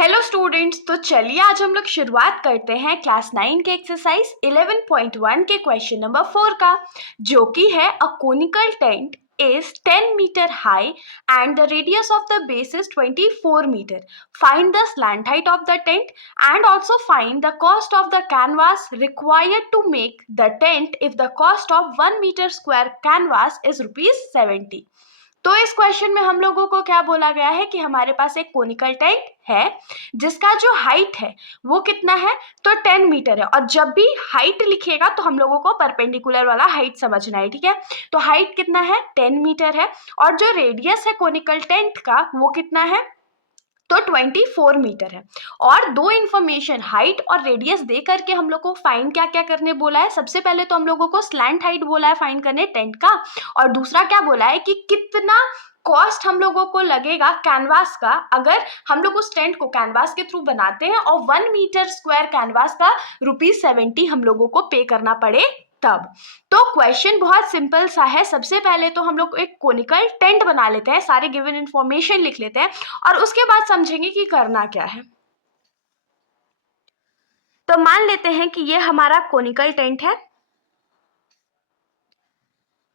Hello students, तो चलिए आज हम लोग शुरुआत करते हैं क्लास 9 के एक्सरसाइज 11.1 के क्वेश्चन नंबर 4 का, जो कि है a conical tent is 10 meter high and the radius of the base is 24 meter. Find the slant height of the tent and also find the cost of the canvas required to make the tent if the cost of 1 meter square canvas is rupees 70. तो इस question में हम लोगों को क्या बोला गया है कि हमारे पास एक कोनिकल टेंट है जिसका जो हाइट है वो कितना है, तो 10 मीटर है। और जब भी हाइट लिखिएगा तो हम लोगों को परपेंडिकुलर वाला हाइट समझना है, ठीक है। तो हाइट कितना है, 10 मीटर है। और जो रेडियस है कोनिकल टेंट का वो कितना है, तो 24 मीटर है। और दो इंफॉर्मेशन हाइट और रेडियस दे करके हम लोग को फाइंड क्या क्या करने बोला है। सबसे पहले तो हम लोगों को स्लैंट हाइट बोला है फाइंड करने टेंट का, और दूसरा क्या बोला है कि कितना कॉस्ट हम लोगों को लगेगा कैनवास का अगर हम लोग उस टेंट को कैनवास के थ्रू बनाते हैं और 1 मीटर स्क्वायर कैनवास का ₹70 हम लोगों को पे करना पड़े तब। तो क्वेश्चन बहुत सिंपल सा है। सबसे पहले तो हम लोग एक कोनिकल टेंट बना लेते हैं, सारे गिवन इंफॉर्मेशन लिख लेते हैं और उसके बाद समझेंगे कि करना क्या है। तो मान लेते हैं कि ये हमारा कोनिकल टेंट है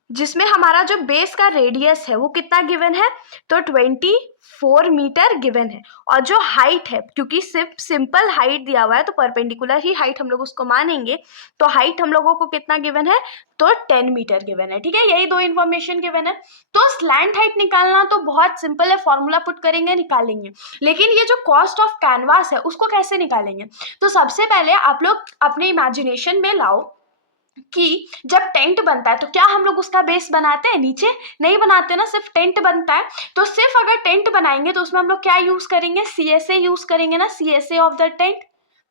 जिसमें हमारा जो बेस का रेडियस है वो कितना गिवन है, तो 24 मीटर गिवन है। और जो हाइट है, क्योंकि सिर्फ सिंपल हाइट दिया हुआ है तो परपेंडिकुलर ही हाइट हम लोग उसको मानेंगे, तो हाइट हम लोगों को कितना गिवन है, तो 10 मीटर गिवन है, ठीक है। यही दो इन्फॉर्मेशन गिवन है। तो स्लैंट हाइट निकालना तो बहुत सिंपल है, फॉर्मूला पुट करेंगे निकालेंगे। लेकिन ये जो कॉस्ट ऑफ कैनवास है उसको कैसे निकालेंगे, तो सबसे पहले आप लोग अपने इमेजिनेशन में लाओ कि जब टेंट बनता है तो क्या हम लोग उसका बेस बनाते हैं, नीचे नहीं बनाते ना, सिर्फ टेंट बनता है। तो सिर्फ अगर टेंट बनाएंगे तो उसमें हम लोग क्या यूज करेंगे, CSA यूज करेंगे ना, CSA ऑफ द टेंट।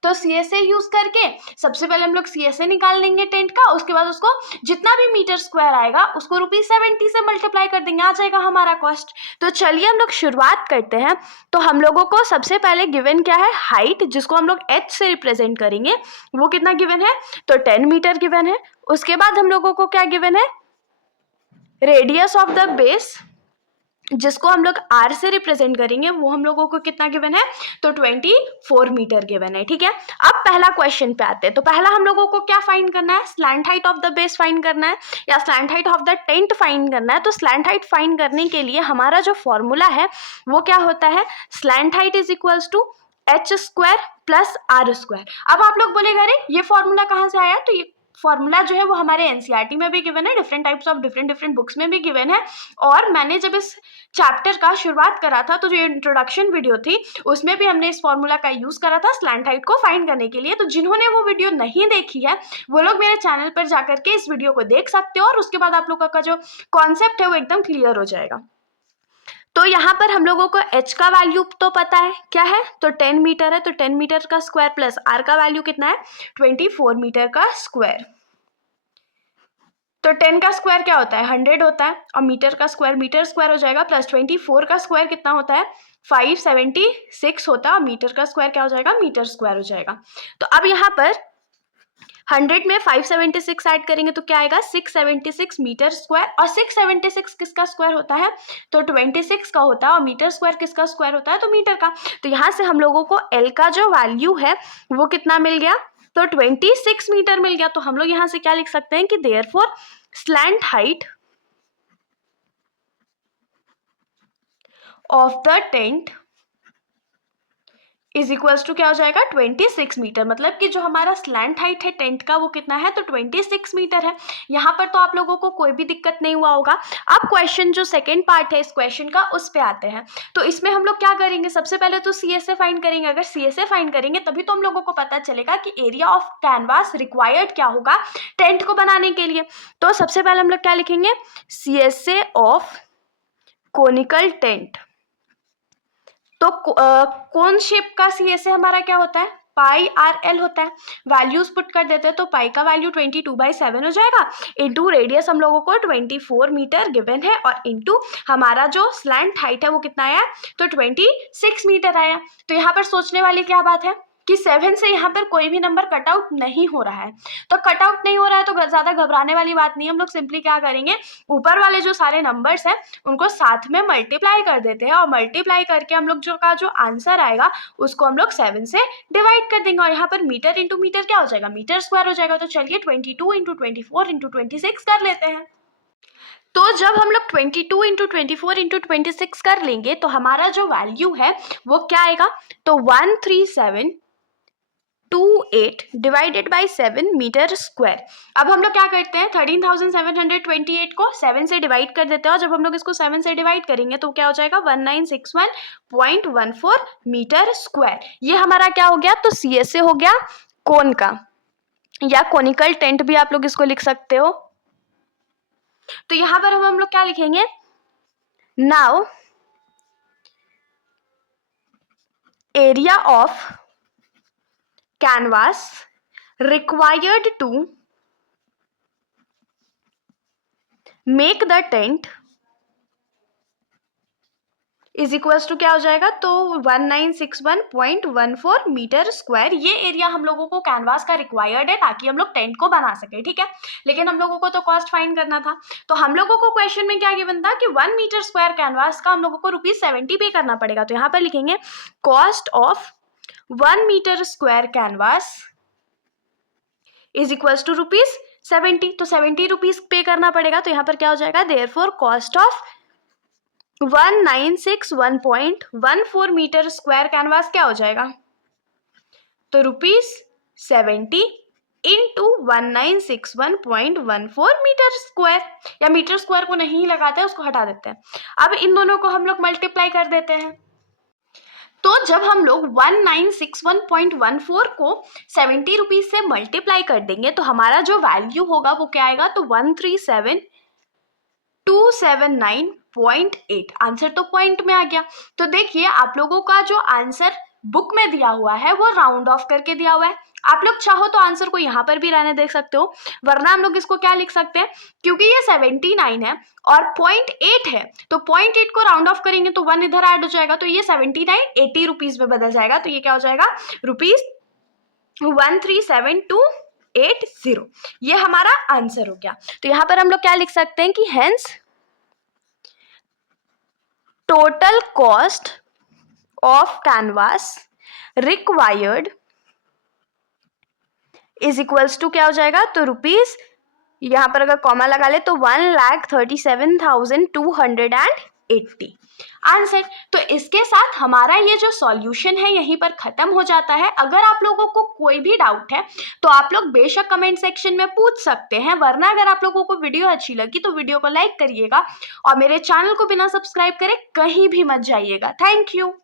तो CSA यूज करके सबसे पहले हम लोग CSA निकाल लेंगे टेंट का, उसके बाद उसको जितना भी मीटर स्क्वायर आएगा उसको ₹70 से मल्टीप्लाई कर देंगे, आ जाएगा हमारा कॉस्ट। तो चलिए हम लोग शुरुआत करते हैं। तो हम लोगों को सबसे पहले गिवन क्या है, हाइट, जिसको हम लोग H से रिप्रेजेंट करेंगे, वो कितना गिवन है, तो 10 मीटर गिवन है। उसके बाद हम लोगों को क्या गिवन है, रेडियस ऑफ द बेस, जिसको हम लोग R से रिप्रेजेंट करेंगे, वो हम लोगों को कितना गिवन है, तो 24 मीटर गिवन है, ठीक है। अब पहला क्वेश्चन पे आते हैं। तो पहला हम लोगों को क्या फाइंड करना है, slant height of the base find करना है या slant height of the tent find करना है। तो स्लैंट हाइट फाइंड करने के लिए हमारा जो फॉर्मूला है वो क्या होता है, slant height is equals to H square plus R square. अब आप लोग बोलेगा अरे ये फॉर्मूला कहाँ से आया, तो ये फॉर्मूला जो है वो हमारे NCERT में भी गिवन है, different types of different books में भी गिवन है। और मैंने जब इस चैप्टर का शुरुआत करा था तो जो इंट्रोडक्शन वीडियो थी उसमें भी हमने इस फॉर्मूला का यूज करा था स्लैंट हाइट को फाइंड करने के लिए। तो जिन्होंने वो वीडियो नहीं देखी है वो लोग मेरे चैनल पर जाकर के इस वीडियो को देख सकते हो और उसके बाद आप लोगों का जो कॉन्सेप्ट है वो एकदम क्लियर हो जाएगा। तो यहाँ पर हम लोगों को H का वैल्यू तो पता है क्या है, तो 10 मीटर है। तो 10 मीटर का स्क्वायर प्लस R का वैल्यू कितना है, 24 मीटर का स्क्वायर। तो 10 का स्क्वायर क्या होता है, 100 होता है, और मीटर का स्क्वायर मीटर स्क्वायर हो जाएगा, प्लस 24 का स्क्वायर कितना होता है, 576 होता है, और मीटर का स्क्वायर क्या हो जाएगा, मीटर स्क्वायर हो जाएगा। तो अब यहाँ पर 100 में 576 ऐड करेंगे तो क्या आएगा, 676 मीटर स्क्वायर। और 676 किसका स्क्वायर होता है, तो 26 का होता है, और मीटर स्क्वायर किसका स्क्वायर होता है, तो मीटर का। तो यहाँ से हम लोगों को L का जो वैल्यू है वो कितना मिल गया, तो 26 मीटर मिल गया। तो हम लोग यहाँ से क्या लिख सकते हैं कि therefore slant height of the tent is equals to क्या हो जाएगा, 26 मीटर। मतलब कि जो हमारा स्लैंट हाइट है टेंट का वो कितना है, तो 26 मीटर है। यहाँ पर तो आप लोगों को कोई भी दिक्कत नहीं हुआ होगा। अब क्वेश्चन जो सेकंड पार्ट है इस क्वेश्चन का उस पे आते हैं। तो इसमें हम लोग क्या करेंगे, सबसे पहले तो CSA फाइंड करेंगे। अगर CSA फाइंड करेंगे तभी तो हम लोगों को पता चलेगा कि एरिया ऑफ कैनवास रिक्वायर्ड क्या होगा टेंट को बनाने के लिए। तो सबसे पहले हम लोग क्या लिखेंगे, CSA ऑफ कोनिकल टेंट। तो कौन शेप का CSA हमारा क्या होता है, πRL होता है। वैल्यूज पुट कर देते हैं तो पाई का वैल्यू 22/7 हो जाएगा, इंटू रेडियस हम लोगों को 24 मीटर गिवन है, और इंटू हमारा जो स्लैंट हाइट है वो कितना आया, तो 26 मीटर आया। तो यहाँ पर सोचने वाली क्या बात है, कि 7 से यहाँ पर कोई भी नंबर कट आउट नहीं हो रहा है। तो कट आउट नहीं हो रहा है तो ज़्यादा घबराने वाली बात नहीं है। हम लोग सिंपली क्या करेंगे, ऊपर वाले जो सारे नंबर्स हैं उनको साथ में मल्टीप्लाई कर देते हैं और मल्टीप्लाई करके हम लोग जो आंसर आएगा उसको हम लोग 7 से डिवाइड कर देंगे। और यहाँ पर मीटर इंटू मीटर क्या हो जाएगा, मीटर स्क्वायर हो जाएगा। तो चलिए 22 इंटू 24 इंटू 26 कर लेते हैं। तो जब हम लोग 22 इंटू 24 इंटू 26 कर लेंगे तो हमारा जो वैल्यू है वो क्या आएगा, तो 13728 डिवाइडेड बाई 7 मीटर स्क्वायर। अब हम लोग क्या करते हैं, 13,728 को 7 से डिवाइड कर देते हैं और जब हम लोग इसको 7 से डिवाइड करेंगे तो क्या हो जाएगा 1961.14 मीटर स्क्वायर। ये हमारा क्या हो गया, तो CSA हो गया कोन का, या कोनिकल टेंट भी आप लोग इसको लिख सकते हो। तो यहां पर हम लोग क्या लिखेंगे, now area of canvas required to make the tent is equals to क्या हो जाएगा, तो 1961.14 मीटर स्क्वायर। ये एरिया हम लोगों को कैनवास का रिक्वायर्ड है ताकि हम लोग टेंट को बना सके, ठीक है। लेकिन हम लोगों को तो कॉस्ट फाइंड करना था, तो हम लोगों को क्वेश्चन में क्या गिवन था कि 1 मीटर स्क्वायर कैनवास का हम लोगों को ₹70 पे करना पड़ेगा। तो यहाँ पर लिखेंगे cost of 1 meter square canvas is equals to ₹70। तो ₹70 पे करना पड़ेगा। तो यहाँ पर क्या हो जाएगा, therefore cost of 1961.14 meter square canvas क्या हो जाएगा, तो ₹70 इंटू 1961.14 मीटर स्क्वायर, या मीटर स्क्वायर को नहीं लगाते हैं, उसको हटा देते हैं। अब इन दोनों को हम लोग मल्टीप्लाई कर देते हैं। तो जब हम लोग 1961.14 को ₹70 से मल्टीप्लाई कर देंगे तो हमारा जो वैल्यू होगा वो क्या आएगा, तो 137,279.8। आंसर तो पॉइंट में आ गया। तो देखिए आप लोगों का जो आंसर बुक में दिया हुआ है वो राउंड ऑफ करके दिया हुआ है। आप लोग चाहो तो आंसर को यहाँ पर भी रहने देख सकते हो, वरना हम लोग इसको क्या लिख सकते हैं, क्योंकि ये 79 है और 0.8 है, तो 0.8 को राउंड ऑफ करेंगे तो 1 इधर ऐड हो जाएगा, तो ये 79 ₹80 में बदल जाएगा। तो ये क्या हो जाएगा, ₹137280। ये हमारा आंसर हो गया। तो यहाँ पर हम लोग क्या लिख सकते हैं कि hence total cost of canvas required is equals to क्या हो जाएगा, तो रुपीज, यहाँ पर अगर कॉमा लगा ले तो 1,37,280 आंसर। तो इसके साथ हमारा ये जो सॉल्यूशन है यहीं पर खत्म हो जाता है। अगर आप लोगों को कोई भी डाउट है तो आप लोग बेशक कमेंट सेक्शन में पूछ सकते हैं, वरना अगर आप लोगों को वीडियो अच्छी लगी तो वीडियो को लाइक करिएगा और मेरे चैनल को बिना सब्सक्राइब करे कहीं भी मत जाइएगा। Thank you.